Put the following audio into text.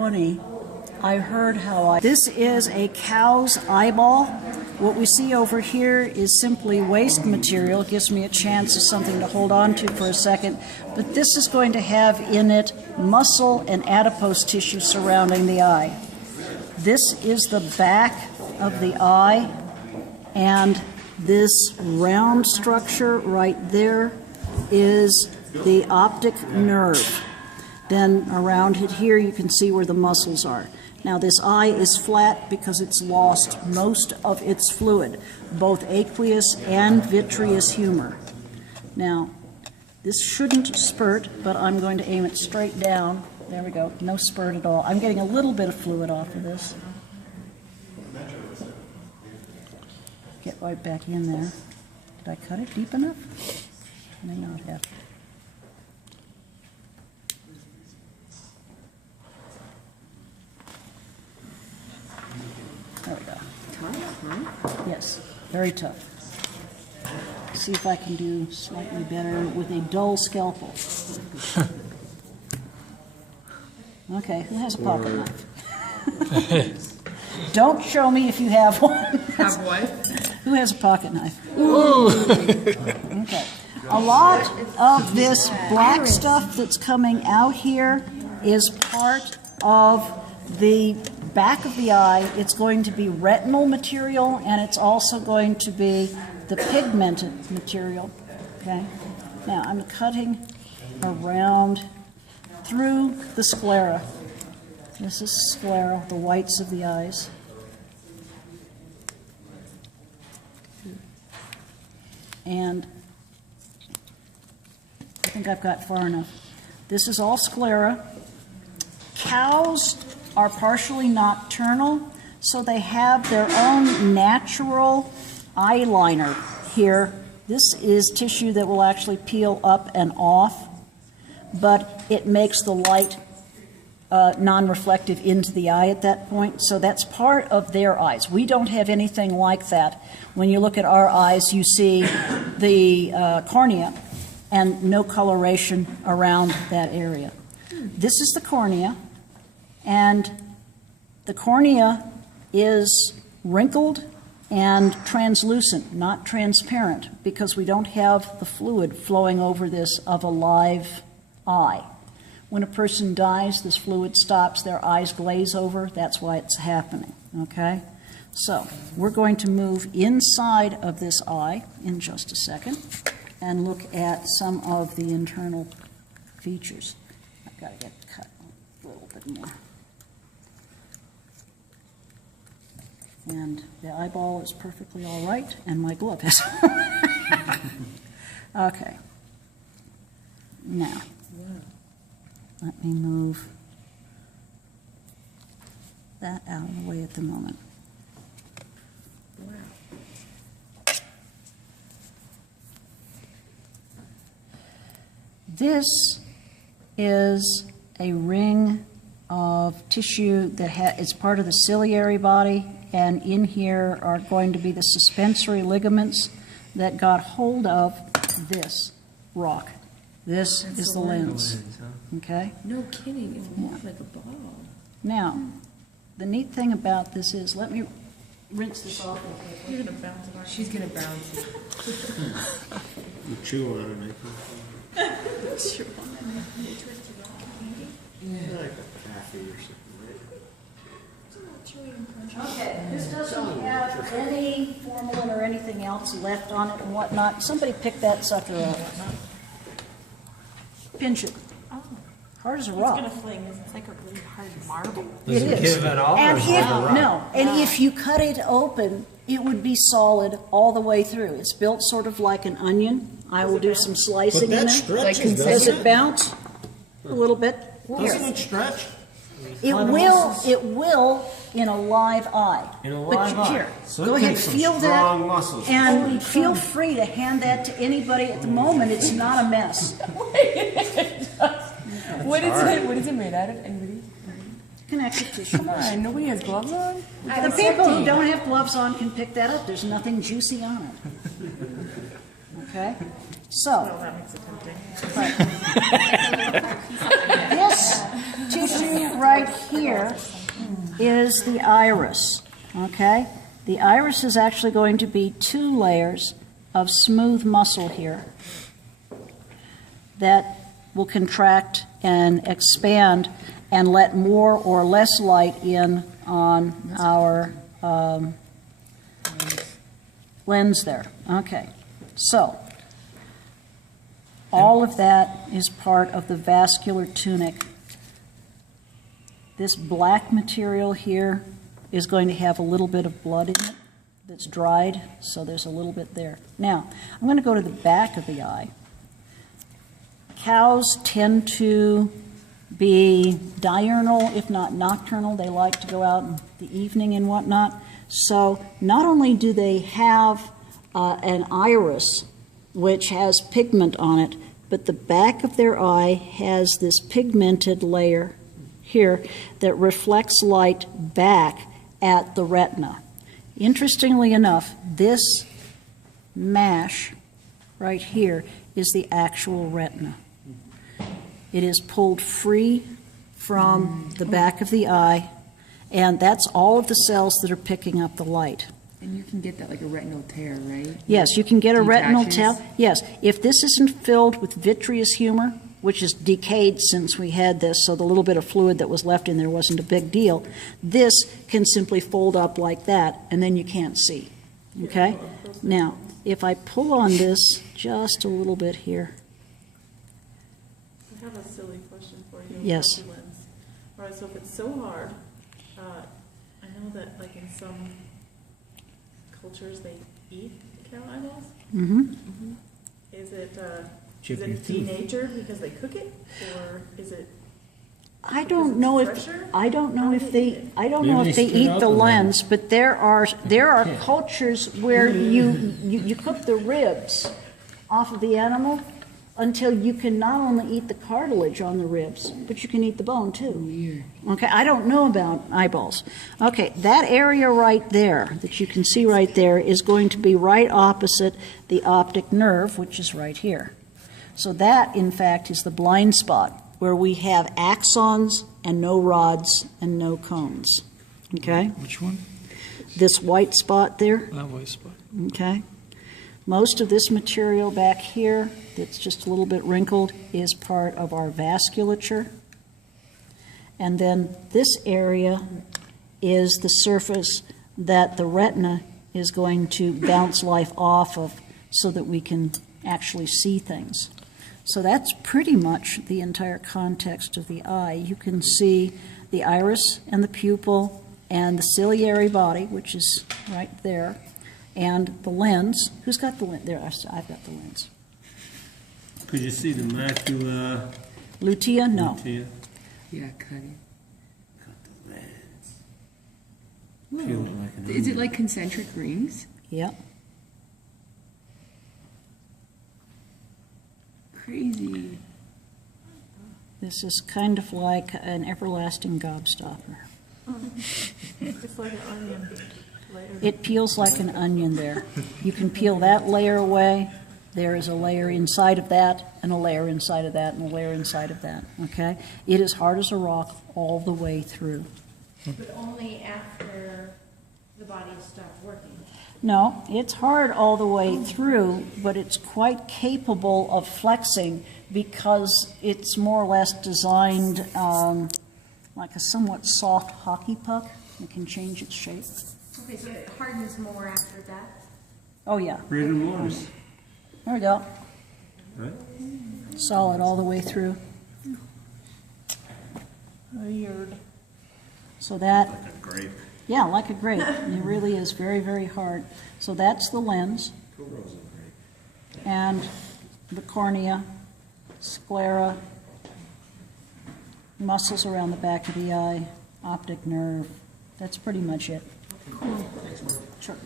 20, I heard this is a cow's eyeball. What we see over here is simply waste material. It gives me a chance of something to hold on to for a second. But this is going to have in it muscle and adipose tissue surrounding the eye. This is the back of the eye, and this round structure right there is the optic nerve. Then around it here you can see where the muscles are. Now this eye is flat because it's lost most of its fluid, both aqueous and vitreous humor. Now this shouldn't spurt, but I'm going to aim it straight down. There we go, no spurt at all. I'm getting a little bit of fluid off of this. Get right back in there. Did I cut it deep enough? I may not have. There we go. Tough, huh? Yes, very tough. See if I can do slightly better with a dull scalpel. Okay, who has a pocket knife? Don't show me if you have one. Have what? Who has a pocket knife? Okay. A lot of this black stuff that's coming out here is part of the back of the eye. It's going to be retinal material, and it's also going to be the pigmented material. Okay. Now I'm cutting around through the sclera. This is sclera, the whites of the eyes. And I think I've got far enough. This is all sclera. Cows are partially nocturnal, so they have their own natural eyeliner here. This is tissue that will actually peel up and off, but it makes the light non-reflective into the eye at that point. So that's part of their eyes. We don't have anything like that. When you look at our eyes, you see the cornea and no coloration around that area. This is the cornea, and the cornea is wrinkled and translucent, not transparent, because we don't have the fluid flowing over this of a live eye. When a person dies, this fluid stops, their eyes glaze over. That's why it's happening, okay? So we're going to move inside of this eye in just a second and look at some of the internal features. I've got to get cut a little bit more. And the eyeball is perfectly all right, and my glove is. Okay. Now, let me move that out of the way at the moment. This is a ring of tissue that is part of the ciliary body, and in here are going to be the suspensory ligaments that got hold of this rock. This is the lens. Okay? No kidding, it looks like a ball. Now, the neat thing about this is, let me rinse this off. You're gonna bounce it. She's gonna bounce it. You chew on it, Nathan. Sure. Like a taffy or something, right? Okay, this doesn't have any formalin or anything else left on it and whatnot. Somebody pick that sucker up. Pinch it. Oh. Hard as a It's rock. gonna fling. It's like a really hard marble. Does it is. give it off? And or if, is it like a rock? no, and if you cut it open, it would be solid all the way through. It's built sort of like an onion. I will do some But slicing in that it. stretches, Does doesn't it it? bounce a little bit? Doesn't it stretch? It will in a live eye. In a But live eye. here, So it go ahead, takes some feel strong that, muscles. and feel free to hand that to anybody at the moment. It's not a mess. What is it made out of? Anybody? Connective tissue. Come on, nobody has gloves on? The people who don't have gloves on can pick that up. There's nothing juicy on it. Okay? So, That makes it tempting. this tissue right here is the iris, okay? The iris is actually going to be 2 layers of smooth muscle here that will contract and expand and let more or less light in on our lens there. Okay, so all of that is part of the vascular tunic. This black material here is going to have a little bit of blood in it that's dried, so there's a little bit there. Now, I'm going to go to the back of the eye. Cows tend to be diurnal, if not nocturnal. They like to go out in the evening and whatnot. So not only do they have an iris which has pigment on it, but the back of their eye has this pigmented layer here that reflects light back at the retina. Interestingly enough, this mash right here is the actual retina. It is pulled free from the back of the eye, and that's all of the cells that are picking up the light. And you can get that like a retinal tear, right? Yes, you can get a retinal Detaches? tear. Yes, if this isn't filled with vitreous humor, which is decayed since we had this, so the little bit of fluid that was left in there wasn't a big deal, this can simply fold up like that, and then you can't see. Okay? Now, if I pull on this just a little bit here. I have a silly question for you. Yes. About the lens. All right, so if it's so hard, I know that like in some cultures they eat cow eyeballs. Mm-hmm. Is it Chip is your it tooth. denatured because they cook it, or is it? I Because don't it's know if fresher? I don't know How if do they they eat it? I don't Maybe know they if they spit eat out the the lens, but there are cultures where you cook the ribs off of the animal until you can not only eat the cartilage on the ribs, but you can eat the bone too. Okay, I don't know about eyeballs. Okay, that area right there that you can see right there is going to be right opposite the optic nerve, which is right here. So that, in fact, is the blind spot where we have axons and no rods and no cones. Okay? Which one? This white spot there, That white spot. okay? Most of this material back here that's just a little bit wrinkled is part of our vasculature. And then this area is the surface that the retina is going to bounce life off of so that we can actually see things. So that's pretty much the entire context of the eye. You can see the iris and the pupil and the ciliary body, which is right there, and the lens. Who's got the lens? There, I've got the lens. Could you see the macula? Lutea? No. Lutea? Yeah, cut it. Cut the lens. Whoa. Peeled it like an Is it onion. like concentric rings? Yep. Crazy. This is kind of like an everlasting gobstopper. It's like an onion later. It peels like an onion there. You can peel that layer away. There is a layer inside of that, and a layer inside of that, and a layer inside of that, okay? It is hard as a rock all the way through. But only after the body has stopped working. No, it's hard all the way through, but it's quite capable of flexing because it's more or less designed like a somewhat soft hockey puck. It can change its shape. Okay, so it hardens more after that? Oh, yeah. Rigor mortis. There we go. Right? Solid all the way through. Weird. So that, Like a grape. yeah, like a grape. It really is very, very hard. So that's the lens. And the cornea, sclera, muscles around the back of the eye, optic nerve. That's pretty much it. Sure.